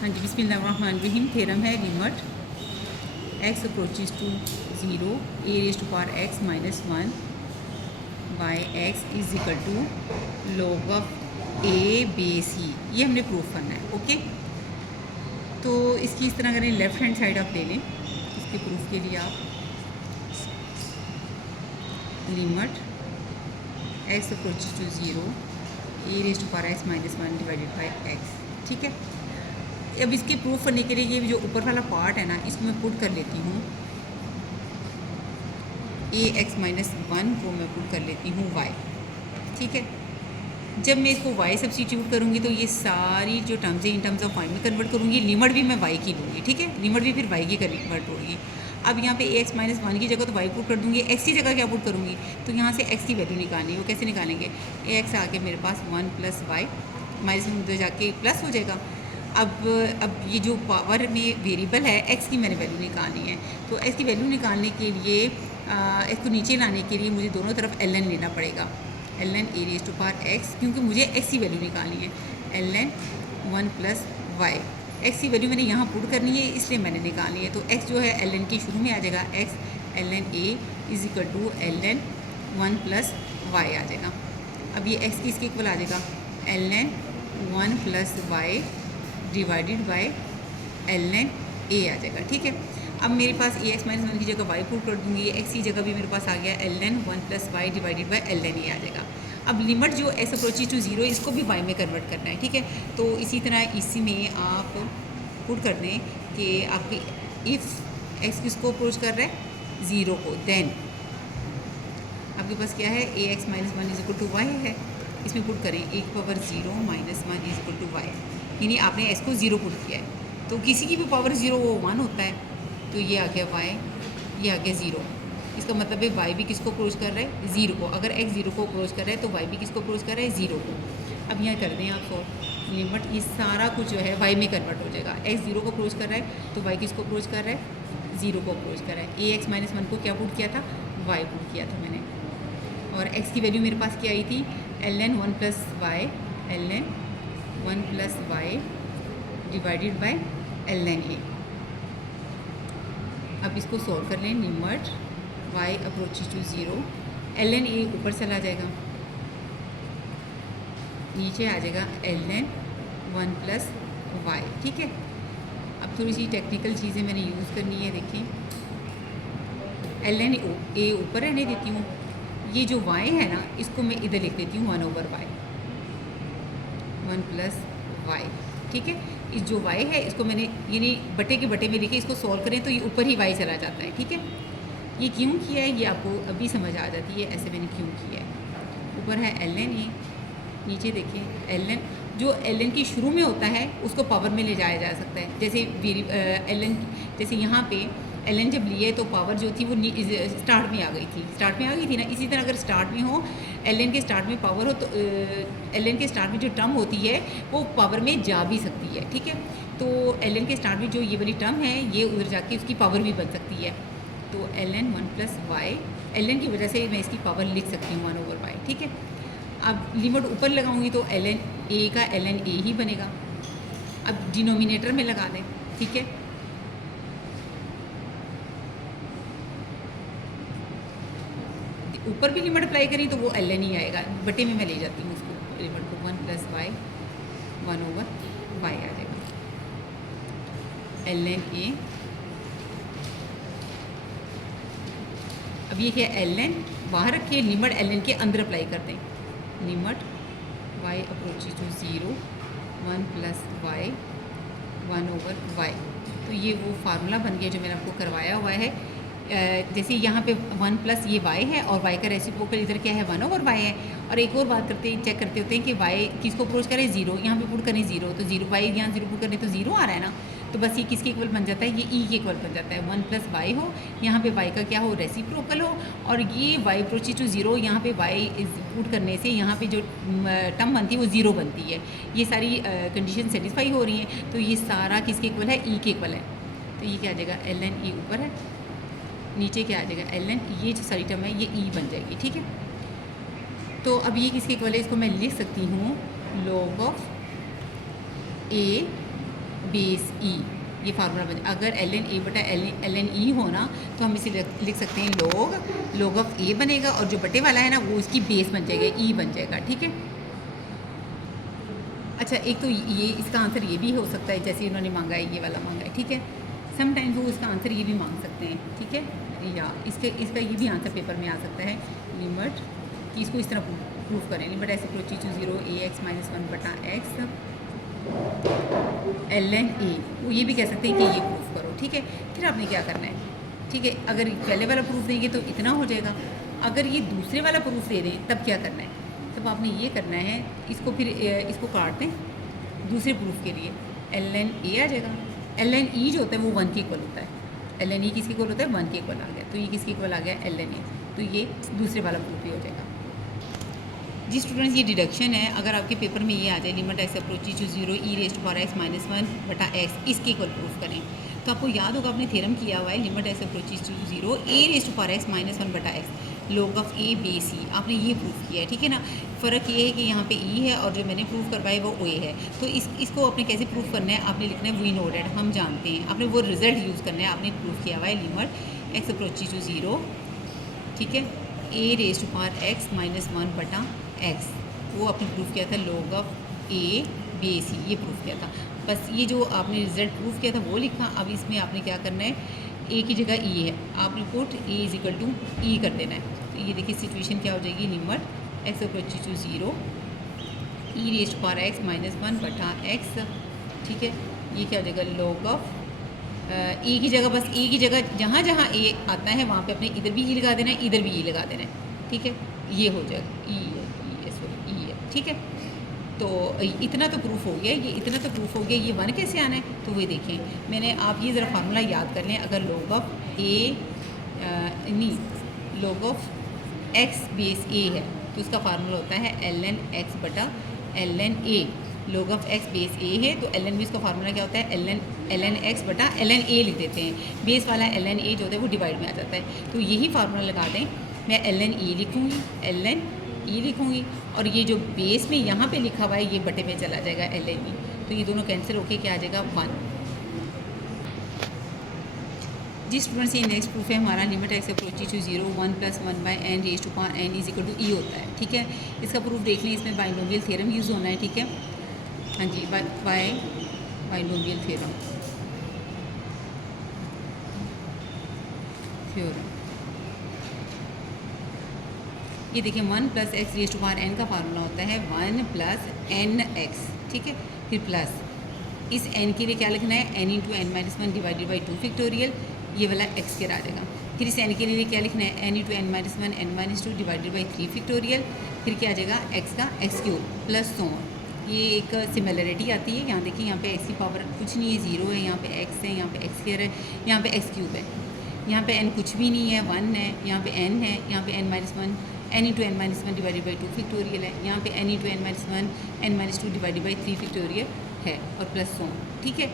हाँ जी, बिस्मिल्लाहिर्रहमानिर्रहीम। थ्योरम है limit x approaches to 0 a raise to power x minus 1 by x is equal to log of a base e. ये हमने proof करना है। Okay, तो इसकी इस तरह करें, लेफ्ट हैंड साइड आप ले लें। इसके प्रूफ के लिए आप limit x approaches to 0 a raise to power x minus 1 divided by x। ठीक है, अब इसके प्रूफ करने के लिए ये जो ऊपर वाला पार्ट है ना, इसको मैं पुट कर लेती हूँ ए एक्स माइनस 1 को मैं पुट कर लेती हूँ y। ठीक है, जब मैं इसको y सब्स्टिट्यूट करूँगी तो ये सारी जो टर्म्स है इन टर्म्स ऑफ y में कन्वर्ट करूँगी। लिमिट भी मैं y की लूँगी। ठीक है, लिमिट भी फिर y की कन्वर्ट होगी। अब यहाँ पे ए एक्स माइनस 1 की जगह तो y पुट कर दूँगी, x की जगह क्या पुट करूँगी, तो यहाँ से x की वैल्यू निकालनी है। वो कैसे निकालेंगे, ए एक्स आके मेरे पास 1 प्लस वाई माइनस में जाके प्लस हो जाएगा। अब ये जो पावर में वेरिएबल है x की मैंने वैल्यू निकालनी है, तो x की वैल्यू निकालने के लिए इसको नीचे लाने के लिए मुझे दोनों तरफ ln लेना पड़ेगा। ln a raise to power x, क्योंकि मुझे x की वैल्यू निकालनी है। ln 1 प्लस वाई, x की वैल्यू मैंने यहाँ पुट करनी है, इसलिए मैंने निकालनी है। तो x जो है ln के शुरू में आ जाएगा, x ln a is equal to ln 1 plus Y आ जाएगा। अब ये x किसके इक्वल आ जाएगा, ln 1 plus y divided by ln a आ जाएगा। ठीक है, अब मेरे पास ए एक्स माइनस 1 की जगह y पुट कर दूँगी, x की जगह भी मेरे पास आ गया ln 1 plus y divided by ln a आ जाएगा। अब लिमिट जो s अप्रोचेज टू 0, इसको भी y में कन्वर्ट करना है। ठीक है, तो इसी तरह इसी में आप पुट कर दें कि आपकी इफ़ x किसको अप्रोच कर रहा है, 0 को, देन आपके पास क्या है, A x minus 1 is equal to Y है। इसमें पुट करें a की power 0 minus 1 is equal to Y, यानी आपने s को 0 पुट किया है, तो किसी की भी पावर 0 वो 1 होता है। तो ये आ गया y, ये आ गया 0। इसका मतलब है y भी किसको अप्रोच कर रहा है, 0 को। अगर x 0 को अप्रोच कर रहा है तो y भी किसको अप्रोच कर रहा है, 0 को। अब यहाँ कर दें आपको लिमिट, ये सारा कुछ जो है y में कन्वर्ट हो जाएगा। x 0 को अप्रोच कर रहा है तो y किसको अप्रोच कर रहा है, 0 को अप्रोच कर रहा है। ए एक्स माइनस 1 को क्या पुट किया था, y पुट किया था मैंने, और x की वैल्यू मेरे पास क्या आई थी, ln 1 plus y, ln 1 plus y divided by ln a। अब इसको सॉल्व कर लें, limit y approaches to 0, ln a ऊपर चला जाएगा, नीचे आ जाएगा ln 1 प्लस वाई। ठीक है, अब थोड़ी सी टेक्निकल चीज़ें मैंने यूज़ करनी है। देखें, ln a ऊपर रहने देती हूँ, ये जो y है ना, इसको मैं इधर लिख देती हूँ 1 ओवर वाई, 1 प्लस वाई। ठीक है, इस जो y है इसको मैंने यानी बटे के बटे में लिखे, इसको सॉल्व करें तो ये ऊपर ही y चला जाता है। ठीक है, ये क्यों किया है ये आपको अभी समझ आ जाती है, ऐसे मैंने क्यों किया है। ऊपर है ln a, नीचे देखिए ln, जो ln के शुरू में होता है उसको पावर में ले जाया जा सकता है। जैसे ln, जैसे यहाँ पे ln जब लिए तो पावर जो थी वो स्टार्ट में आ गई थी, ना। इसी तरह अगर स्टार्ट में हो, ln के स्टार्ट में पावर हो, तो ln के स्टार्ट में जो टर्म होती है वो पावर में जा भी सकती है। ठीक है, तो ln के स्टार्ट में जो ये वाली टर्म है, ये उधर जाके उसकी पावर भी बन सकती है। तो ln 1 प्लस वाई, ln की वजह से मैं इसकी पावर लिख सकती हूँ 1 ओवर वाई। ठीक है, अब लिमिट ऊपर लगाऊंगी तो ln a का ln a ही बनेगा। अब डिनोमिनेटर में लगा दें। ठीक है, ऊपर भी लिमिट अप्लाई करी तो वो ln ही आएगा, बटे में मैं ले जाती हूँ उसको, लिमिट को 1 प्लस वाई 1 ओवर वाई आ जाएगा। ln a, अब ये क्या, ln बाहर रखिए, लिमिट ln के अंदर अप्लाई करते हैं। Limit y approaches to 0 1 plus y 1 over y. तो ये वो फार्मूला बन गया जो मैंने आपको करवाया हुआ है। जैसे यहाँ पे 1 प्लस ये y है और y का रेसिप्रोकल इधर क्या है, 1 ओवर y है। और एक और बात चेक करते होते हैं कि y किसको अप्रोच करें, 0, यहाँ पे पुट करें 0, तो 0 y यहाँ 0 पुट करें तो 0 आ रहा है ना। तो बस ये किसके इक्वल बन जाता है, ये e के इक्वल बन जाता है। 1 प्लस वाई हो, यहाँ पे y का क्या हो, रेसिप्रोकल हो, और ये y अप्रोचेज टू 0, यहाँ पे y पुट करने से यहाँ पे जो टर्म बनती है वो 0 बनती है। ये सारी कंडीशन सेटिस्फाई हो रही हैं, तो ये सारा किसके इक्वल है, e के इक्वल है। तो ये क्या आ जाएगा, ln e ऊपर है, नीचे क्या आ जाएगा, ln, ये जो सारी टर्म है ये e बन जाएगी। ठीक है, तो अब ये किसके इक्वल है, इसको मैं लिख सकती हूँ log of a base e, ये फार्मूला बन, अगर एल एन ए बटा एल एन ई हो ना तो हम इसे लिख सकते हैं लॉग ऑफ ए बनेगा, और जो बटे वाला है ना वो इसकी बेस बन जाएगा, ई बन जाएगा। ठीक है। अच्छा, एक तो ये इसका आंसर ये भी हो सकता है, जैसे इन्होंने मांगा है, ये वाला मांगा है। ठीक है। समटाइम्स वो इसका आंसर ये भी मांग सकते हैं। ठीक है। या इसका ये भी आंसर पेपर में आ सकता है, लिमिट कि इसको इस तरह प्रूफ करें, लिमिट ऐसे approach to 0 a x minus 1 बटा एक्स एल एन ए, वो ये भी कह सकते हैं कि ये प्रूफ करो। ठीक है। फिर आपने क्या करना है, ठीक है, अगर पहले वाला प्रूफ देंगे तो इतना हो जाएगा, अगर ये दूसरे वाला प्रूफ दे दें तब क्या करना है, तब आपने ये करना है, इसको फिर इसको काट दें दूसरे प्रूफ के लिए, एल एन ए आ जाएगा। एल एन ई जो होता है वो 1 के इक्वल होता है, एल एन ई किसके इक्वल होता है, 1 के इक्वल आ गया, तो ये किसके इक्वल आ गया, एल एन ए, तो ये दूसरे वाला प्रूफ भी हो जाएगा। जी स्टूडेंट्स, ये डिडक्शन है, अगर आपके पेपर में ये आ जाए limit x approach to 0 e raise to power x minus 1 बटा एक्स, इसके इक्वल प्रूफ करें, तो आपको याद होगा आपने थ्योरम किया हुआ है, limit x approach to 0 A raise to power x minus 1 बटा X log of A base e, आपने ये प्रूफ किया है। ठीक है ना। फ़र्क ये है कि यहाँ पे ई है और जो मैंने प्रूफ करवाया वो ए है, तो इसको आपने कैसे प्रूफ करना है, आपने लिखना है वी नो डेट, हम जानते हैं, आपने वो रिजल्ट यूज़ करना है, आपने प्रूफ किया हुआ है लिमिट एक्स अप्रोच टू 0, ठीक है, A raise to power x minus 1 बटा एक्स, वो आपने प्रूफ किया था log of A base e, ये प्रूफ किया था। बस ये जो आपने रिजल्ट प्रूफ किया था वो लिखा। अब इसमें आपने क्या करना है, ए की जगह ई है, आपने put a is equal to e कर देना है, तो ये देखिए सिचुएशन क्या हो जाएगी, limit x approach to 0 e raise to power x minus 1 बटा एक्स, ठीक है, ये क्या हो जाएगा लॉग ऑफ ए की जगह, बस ए की जगह जहाँ जहाँ ए आता है वहाँ पे अपने इधर भी ई लगा देना है, इधर भी ई लगा देना है। ठीक है, ये हो जाएगा ई है। ठीक है, तो इतना तो प्रूफ हो गया, ये इतना तो प्रूफ हो गया, ये 1 कैसे आना है, तो वो देखें, मैंने आप ये ज़रा फार्मूला याद कर लें, अगर लॉग ऑफ ए नहीं log of x base a है तो उसका फार्मूला होता है एल एन एक्स बटा l n a, log of x base a है तो एल एन बेस का फार्मूला क्या होता है, एल एन एक्स बटा एल एन ए लिख देते हैं, बेस वाला एल एन ए जो होता है वो डिवाइड में आ जाता है, तो यही फार्मूला लगा दें, मैं एल एन ई लिखूँगी, एल एन ई लिखूँगी, और ये जो बेस में यहाँ पे लिखा हुआ है ये बटे में चला जाएगा एल एन ई, तो ये दोनों कैंसिल होके क्या आ जाएगा 1। जी स्टूडेंट्स, ये नेक्स्ट प्रूफ है हमारा, limit x approach to 0 1 + 1 by n raise to power n is equal to e होता है। ठीक है, इसका प्रूफ देख लें, इसमें बाइनोमियल थ्योरम यूज़ होना है। ठीक है, हाँ जी, बाइनोमियल थ्योरम ये देखिए 1 + x raise to power n का फार्मूला होता है 1 + nx। ठीक है, फिर प्लस इस n के लिए क्या लिखना है, n × n - 1 divided by 2 factorial, ये वाला x के आ जाएगा। फिर इस n के लिए क्या लिखना है, n × n - 1 n - 2 divided by 3 factorial, फिर क्या आ जाएगा x का x³ प्लस so on। ये एक सिमिलरिटी आती है, यहाँ देखिए, यहाँ पे x की पावर कुछ नहीं है, 0 है, यहाँ पे x है, यहाँ पे x² है, यहाँ पे x³ है, यहाँ पे n कुछ भी नहीं है, 1 है, यहाँ पे n है, यहाँ पे n - 1 n × n - 1 divided by 2 factorial है, यहाँ पे n × n - 1 n - 2 divided by 3 factorial है, और प्लस so on। ठीक है,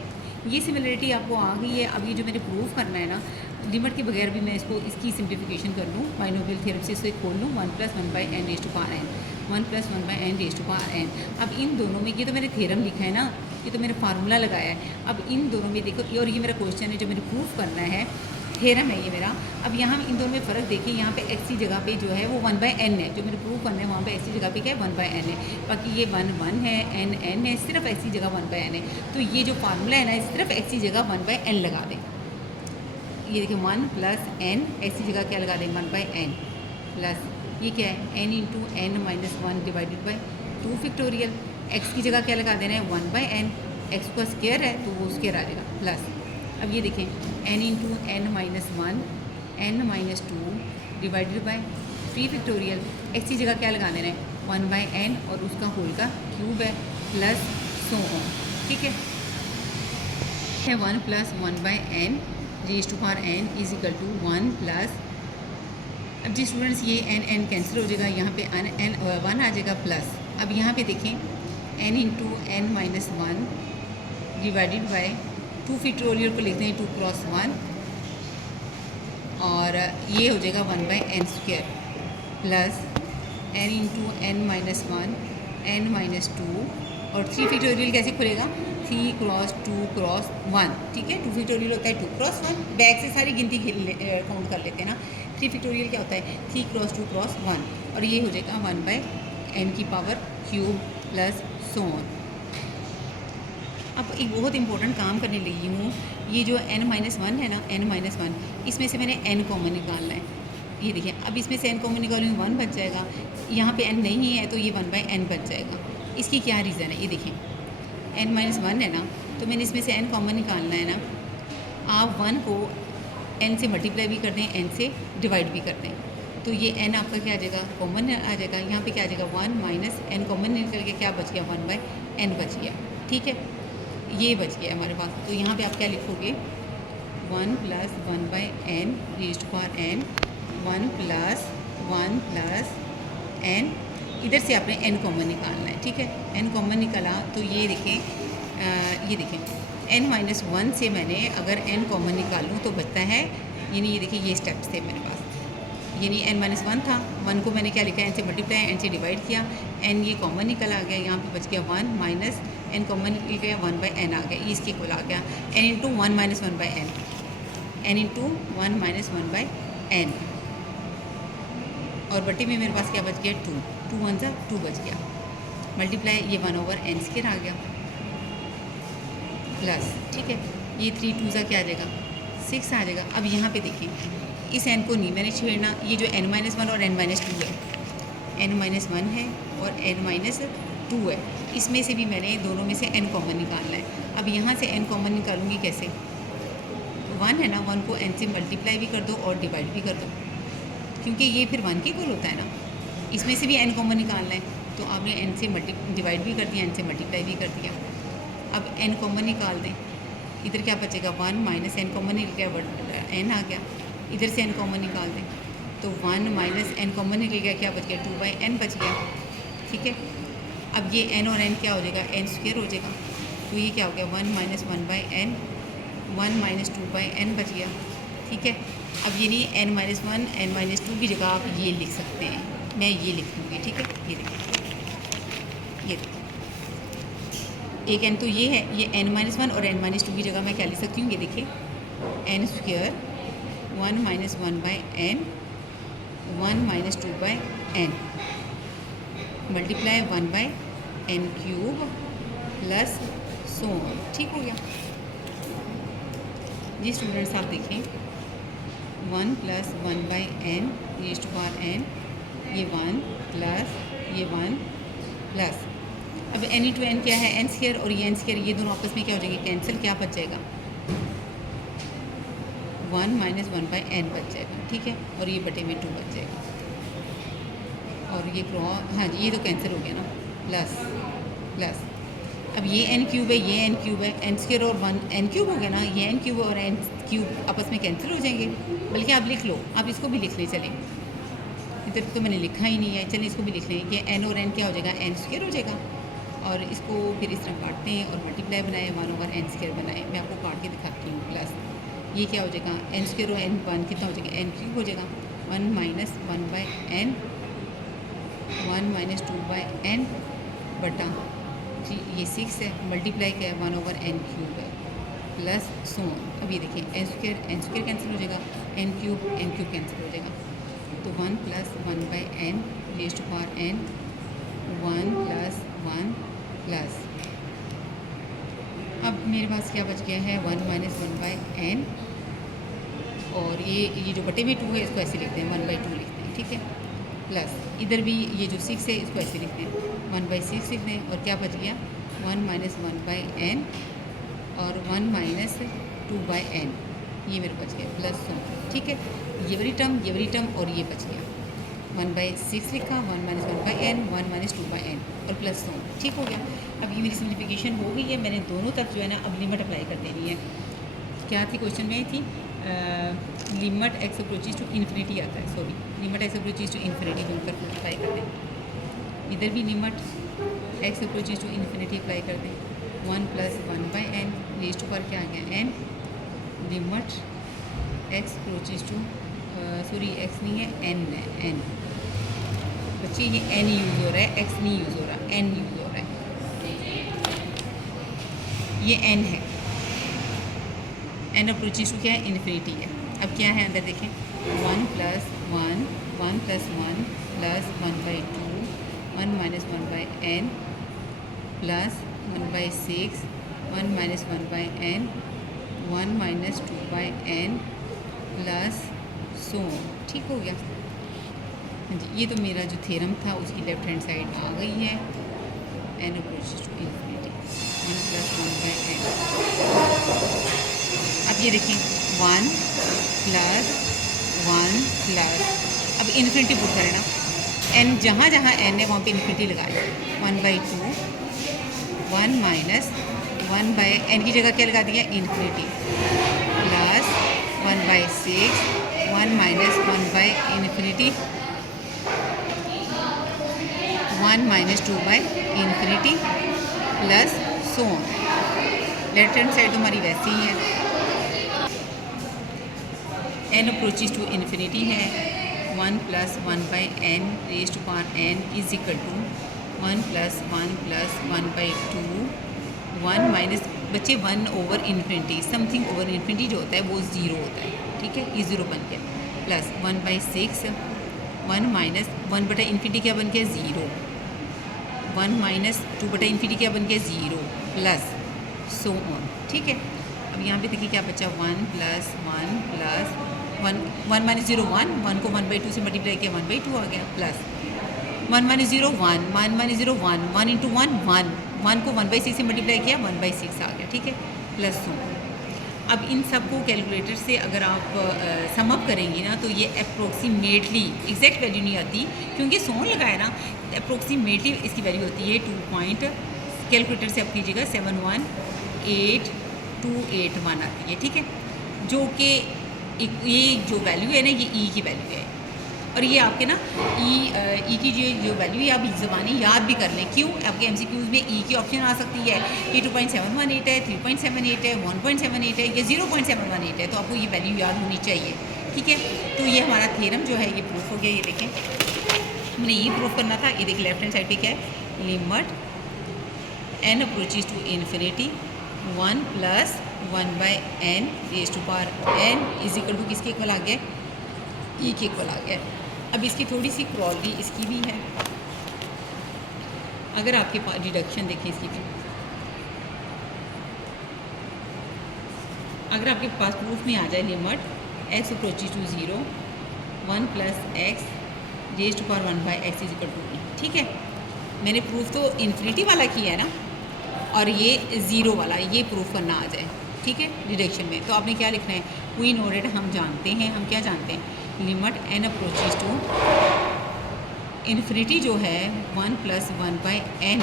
ये सिमिलरिटी आपको आ गई है। अब ये जो मैंने प्रूफ करना है ना, लिमिट के बगैर भी मैं इसकी सिंप्लीफिकेशन कर लूँ, बाइनोमियल थ्योरम से इसे खोल लूँ, 1 + 1 by n raise to power n, 1 + 1 by n raise to power n। अब इन दोनों में, ये तो मैंने थ्योरम लिखा है ना, ये तो मैंने फार्मूला लगाया है, अब इन दोनों में देखो, और ये मेरा क्वेश्चन है जो मैंने प्रूफ करना है, थ्योरम है ये मेरा। अब यहाँ इन दोनों में फ़र्क देखिए, यहाँ पे x की जगह पे जो है वो 1/n है, जो मैंने प्रूफ करना है वहाँ पे x की जगह पे क्या है 1/n है, बाकी ये 1 1 है, n n है, सिर्फ x की जगह 1/n है, तो ये जो फार्मूला है ना, सिर्फ x की जगह 1/n लगा दें। ये देखिए 1 + n, x की जगह क्या लगा दें 1/n, प्लस ये क्या है n × n - 1 divided by 2 factorial, x की जगह क्या लगा देना है 1/n, x का स्क्वायर है तो वो स्क्वायर आ जाएगा, प्लस अब ये देखें n × n - 1 n - 2 divided by 3 factorial, x की जगह क्या लगा देना है 1/n और उसका होल का क्यूब है, प्लस so on। ठीक है, 1 + 1/n raise to power n is equal to 1 plus, अब जी स्टूडेंट्स ये n कैंसिल हो जाएगा, यहाँ पे n 1 आ जाएगा, प्लस अब यहाँ पे देखें n × n - 1 divided by 2 factorial को लिखते हैं 2 × 1, और ये हो जाएगा 1/n² plus n × n - 1 n - 2, और 3 फैक्टोरियल कैसे खुलेगा, 3 क्रॉस 2 क्रॉस 1, ठीक है। 2 फैक्टोरियल होता है 2 क्रॉस 1, बैक से सारी गिनती काउंट कर लेते हैं ना। 3 फैक्टोरियल क्या होता है 3 क्रॉस 2 क्रॉस 1, और ये हो जाएगा 1/n की power cube plus so on. अब एक बहुत इंपॉर्टेंट काम करने लगी हूँ, ये जो n-1 है ना, n-1, इसमें से मैंने n कॉमन निकालना है। ये देखिए, अब इसमें से n कॉमन निकालूँगी 1 बच जाएगा, यहाँ पे n नहीं है तो ये 1/n बच जाएगा। इसकी क्या रीज़न है, ये देखिए n-1 है ना, तो मैंने इसमें से n कॉमन निकालना है ना। आप 1 को n से मल्टीप्लाई भी कर दें, n से डिवाइड भी कर दें, तो ये n आपका क्या आ जाएगा, कॉमन आ जाएगा। यहाँ पे क्या आ जाएगा 1 माइनस n कॉमन निकल के क्या बच गया 1/n बच गया, ठीक है। ये बच गया हमारे पास, तो यहाँ पे आप क्या लिखोगे 1 plus 1/n raised to power n, 1 plus 1 plus n, इधर से आपने n कॉमन निकालना है, ठीक है। n कॉमन निकाला तो ये देखें, ये देखें n-1 से मैंने अगर n कॉमन निकालूँ तो बचता है, यानी ये देखिए ये स्टेप्स थे मेरे पास, यानी n-1 था, 1 को मैंने क्या लिखा n से मल्टीप्लाई, n से डिवाइड किया, n ये कॉमन निकल आ गया, यहाँ पे बच गया 1 माइनस n कॉमन निकल गया 1/n आ गया, ये इसके इक्वल आ गया n into 1 minus 1/n, n into 1 minus 1/n, और बट्टे में मेरे पास क्या बच गया 2, 2 1 सा 2 बच गया, मल्टीप्लाई ये 1/n² आ गया प्लस, ठीक है, ये 3 2 सा क्या आ जाएगा 6 आ जाएगा। अब यहाँ पे देखिए इस n को नहीं मैंने छेड़ना, ये जो n-1 और n-2 है, n-1 है और n-2 है, इसमें से भी मैंने दोनों में से n कॉमन निकालना है। अब यहाँ से n कॉमन निकालूंगी कैसे, 1 है ना, 1 को n से मल्टीप्लाई भी कर दो और डिवाइड भी कर दो, क्योंकि ये फिर 1 के इक्वल होता है ना। इसमें से भी n कॉमन निकालना है, तो आपने n से डिवाइड भी कर दिया, n से मल्टीप्लाई भी कर दिया। अब n कॉमन निकाल दें, इधर क्या बचेगा 1 माइनस n कॉमन निकल गया, n आ गया, इधर से n कॉमन निकाल दें तो 1 माइनस n कॉमन निकल गया, क्या बच गया 2/n बच गया, ठीक है। अब ये n और n क्या हो जाएगा n² हो जाएगा, तो ये क्या हो गया 1 माइनस 1/n, 1 माइनस 2/n बच गया, ठीक है। अब ये नहीं n-1 n-2 की जगह आप ये लिख सकते हैं, मैं ये लिख दूँगी, ठीक है। ये देखिए, ये देखिए एक n तो ये है, ये n-1 और n-2 की जगह मैं क्या लिख सकती हूँ, ये देखिए n² 1 minus 1/n 1 minus 2/n multiply 1/n³ plus so on, ठीक हो गया जी स्टूडेंट्स। आप देखें 1 plus 1/n raised to power n, ये 1 प्लस ये 1 प्लस, अब n इंटू n क्या है n², और ये n², ये दोनों आपस में क्या हो जाएंगे कैंसिल, क्या बच जाएगा 1 माइनस 1/n बच जाएगा, ठीक है, और ये बटे में 2 बच जाएगा, और ये क्रॉस, हाँ जी ये तो कैंसिल हो गया ना, प्लस प्लस, अब ये n³ है, ये n³ है, n² और 1 n³ हो गया ना, ये n³ और n³ आपस में कैंसिल हो जाएंगे। बल्कि आप लिख लो, आप इसको भी लिख लें, चलें, इधर तो मैंने लिखा ही नहीं है, चलिए इसको भी लिख लें, ये n और n क्या हो जाएगा n² हो जाएगा, और इसको फिर इस तरह काटते हैं और मल्टीप्लाई बनाए 1/n² बनाए, मैं आपको काट के दिखाती हूँ, प्लस ये क्या हो जाएगा n² और n1 कितना हो जाएगा n³ हो जाएगा, 1 माइनस 1/n 1 माइनस 2/n बटा जी ये 6 है, मल्टीप्लाई क्या है 1/n³ है प्लस सो ऑन। अब ये देखिए n² कैंसिल हो जाएगा, n³ कैंसिल हो जाएगा, तो 1 plus 1/n raised to power n 1 plus 1 plus, अब मेरे पास क्या बच गया है 1 माइनस 1/n, और ये जो बटे में 2 है इसको ऐसे लिखते हैं 1/2 लिखते हैं, ठीक है, प्लस इधर भी ये जो 6 है इसको ऐसे लिखते हैं 1/6 लिखते हैं, और क्या बच गया 1 माइनस 1/n और 1 माइनस 2/n, ये मेरे बच गया प्लस 1, ठीक है। ये वाली टर्म और ये बच गया 1/6 लिखा, 1 माइनस 1/n 1 माइनस 2/n और प्लस 1, ठीक हो गया। अब ये मेरी सिम्प्लिफिकेशन हो गई है, मैंने दोनों तक जो है ना अब लिमिट अप्लाई कर देनी है। क्या थी क्वेश्चन में थी limit x approaches to infinity आता है, sorry limit x approaches to infinity जो ऊपर अप्लाई कर दें, इधर भी limit x approaches to infinity apply कर दें, 1 plus 1/n raised to power क्या आ गया n, limit x approaches to sorry x नहीं है n है n, बच्चे ये n यूज़ हो रहा है x नहीं यूज़ हो रहा, n यूज़ हो रहा है, ये n है, n अप्रोचेस टू क्या है, इन्फिनिटी है। अब क्या है अंदर देखें, 1 + 1 1 + 1 plus 1/2 1 - 1/n plus 1/6 1 - 1/n 1 - 2/n plus so. ठीक हो गया जी। ये तो मेरा जो थ्योरम था उसकी लेफ्ट हैंड साइड आ गई है, n approaches to infinity 1 + 1/n। अब ये देखें 1 + 1 प्लस, अब इन्फिनिटी पुट करें ना, n जहाँ जहाँ n है वहाँ पे इन्फिनिटी लगाए, 1/2 1 - 1/n की जगह क्या लगा दिया, इन्फिनिटी प्लस 1/6 1 - 1/इन्फिनिटी 1 - 2/इन्फिनिटी plus so on. Left hand side हमारी वैसी ही है, n अप्रोचेस टू इन्फिनिटी है 1 + 1/n raised to power n is equal to 1 + 1 + 1/2 1 minus बच्चे 1/इन्फिनिटी, समथिंग ओवर इन्फिनिटी जो होता है वो ज़ीरो होता है। ठीक है, ये ज़ीरो बन गया प्लस 1/6 1 माइनस 1/इन्फिनिटी क्या बन गया, ज़ीरो 1 माइनस 2/इन्फिनिटी क्या बन गया, ज़ीरो प्लस सो ऑन। ठीक है, अब यहाँ पे देखिए क्या बचा, 1 + 1 + 1 1 - 0 1 1 को 1/2 से मल्टीप्लाई किया 1/2 आ गया प्लस 1 - 0 1 1 - 0 1 1 × 1 1 1 को 1/6 से मल्टीप्लाई किया 1/6 आ गया। ठीक है, प्लस सो। अब इन सब को कैलकुलेटर से अगर आप सम अप करेंगी ना तो ये अप्रोक्सीमेटली एग्जैक्ट वैल्यू नहीं आती, क्योंकि सोन लगाए ना, अप्रोक्सीमेटली इसकी वैल्यू होती है 2 पॉइंट, कैलकुलेटर से आप कीजिएगा 71821 आती है। ठीक है, जो कि ये जो वैल्यू है ना ये ई की वैल्यू है, और ये आपके ना ई की जो वैल्यू है आप ज़बानी याद भी कर लें। क्यों, आपके MCQs में ई की ऑप्शन आ सकती है कि 2.718 है, 3.78 है, 1.78 है या 0.718 है, तो आपको ये वैल्यू याद होनी चाहिए। ठीक है, तो ये हमारा थ्योरम जो है ये प्रूफ हो गया। ये देखें, हमने ये प्रूफ करना था। ये देखिए लेफ्ट हैंड साइड पे क्या है, limit n approaches to infinity 1 + 1/n raised to power n is equal to किसके इक्वल आ गया, ई के इक्वल आ गया। अब इसकी थोड़ी सी क्रॉलरी इसकी भी है, अगर आपके पास डिडक्शन देखें इसकी, अगर आपके पास प्रूफ में आ जाए limit x approaches to 0 1 + x raised to power 1/x is equal to e. ठीक है, मैंने प्रूफ तो इन्फिनिटी वाला किया है ना, और ये ज़ीरो वाला ये प्रूफ करना आ जाए। ठीक है, डिडक्शन में तो आपने क्या लिखना है, वी नो दैट, हम जानते हैं, हम क्या जानते हैं, limit n approaches to infinity जो है 1 + 1/n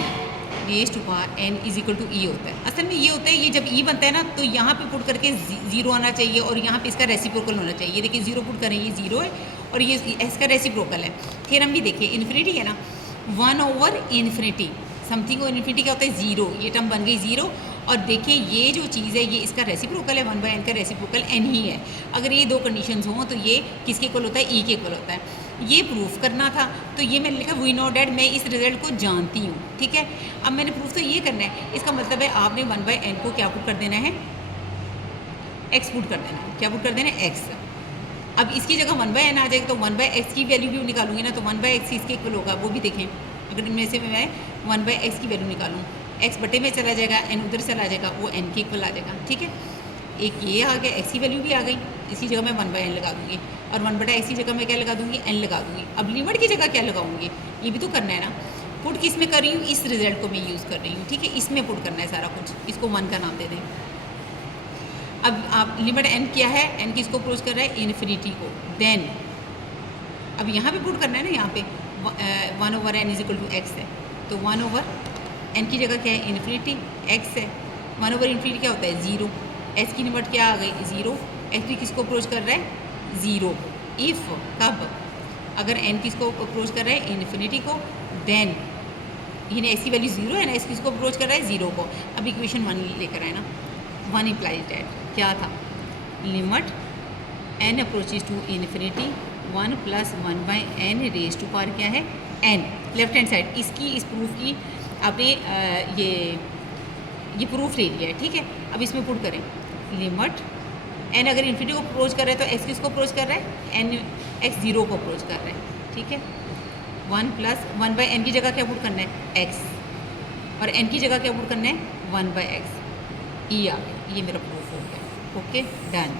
raised to power n is equal to e होता है। असल में ये होता है, ये जब ई बनता है ना तो यहाँ पे पुट करके ज़ीरो आना चाहिए और यहाँ पे इसका रेसिप्रोकल होना चाहिए। ये देखिए ज़ीरो पुट करें, ये ज़ीरो है और ये इसका रेसिप्रोकल है। फिर हम भी देखिए इन्फिनिटी है ना, 1/इन्फिनिटी, समथिंग ओवर इन्फिनिटी क्या होता है, ज़ीरो, ये टर्म बन गई ज़ीरो। और देखिए ये जो चीज़ है ये इसका रेसिप्रोकल है, 1/n का रेसिप्रोकल n ही है। अगर ये दो कंडीशंस हों तो ये किसके इक्वल होता है, ई के इक्वल होता है। ये प्रूफ करना था, तो ये मैंने लिखा वी नो डैट, मैं इस रिजल्ट को जानती हूँ। ठीक है, अब मैंने प्रूफ तो ये करना है, इसका मतलब है आपने 1/n को क्या पुट कर देना है, x पुट कर देना है। क्या पुट कर देना है, x। अब इसकी जगह 1/n आ जाएगा तो 1/x की वैल्यू भी निकालूंगी ना, तो 1/x इसके इक्वल होगा, वो भी देखें। अगर इनमें से मैं 1/x की वैल्यू निकालूँ, x बटे में चला जाएगा, n उधर चला जाएगा, वो n के इक्वल आ जाएगा। ठीक है, एक ये आ गया, x की वैल्यू भी आ गई, इसकी जगह मैं 1/n लगा दूँगी और 1/x की जगह मैं क्या लगा दूँगी, n लगा दूँगी। अब लिमिट की जगह क्या लगाऊँगी, ये भी तो करना है ना। पुट किस में कर रही हूँ, इस रिजल्ट को मैं यूज़ कर रही हूँ। ठीक है, इसमें पुट करना है सारा कुछ, इसको 1 का नाम दे दें। अब आप लिमिट n क्या है, n किसको अप्रोच कर रहा है, इन्फिनिटी को। देन अब यहाँ पे पुट करना है ना, यहाँ पे 1/n is equal to x है, तो 1/n की जगह क्या है, इन्फिनिटी, x है। 1/इन्फिनिटी क्या होता है, ज़ीरो, s की लिमिट क्या आ गई, ज़ीरो। x भी किसको अप्रोच कर रहा है, ज़ीरो। इफ़ कब, अगर n किसको अप्रोच कर रहा है, इन्फिनिटी को, देन यानी x की वैल्यू ज़ीरो है ना, s किसको अप्रोच कर रहा है, ज़ीरो को। अब इक्वेशन 1 लेकर आए ना, 1 इम्प्लाइज डैट क्या था, limit n approaches to infinity 1 + 1/n raised to power क्या है, n। लेफ्ट हैंड साइड इसकी, इस प्रूफ की आपने ये ये प्रूफ ले लिया है, ठीक है। अब इसमें पुट करें लिमिट एन अगर इन्फिनिटी को अप्रोच कर रहा है तो एक्स किसको अप्रोच कर रहा है, एन एक्स जीरो को अप्रोच कर रहा है, ठीक है। 1 प्लस 1 बाई एन की जगह क्या पुट करना है, एक्स, और एन की जगह क्या पुट करना है, 1 बाई एक्स। ई आ गया, ये मेरा प्रूफ हो गया। Okay done.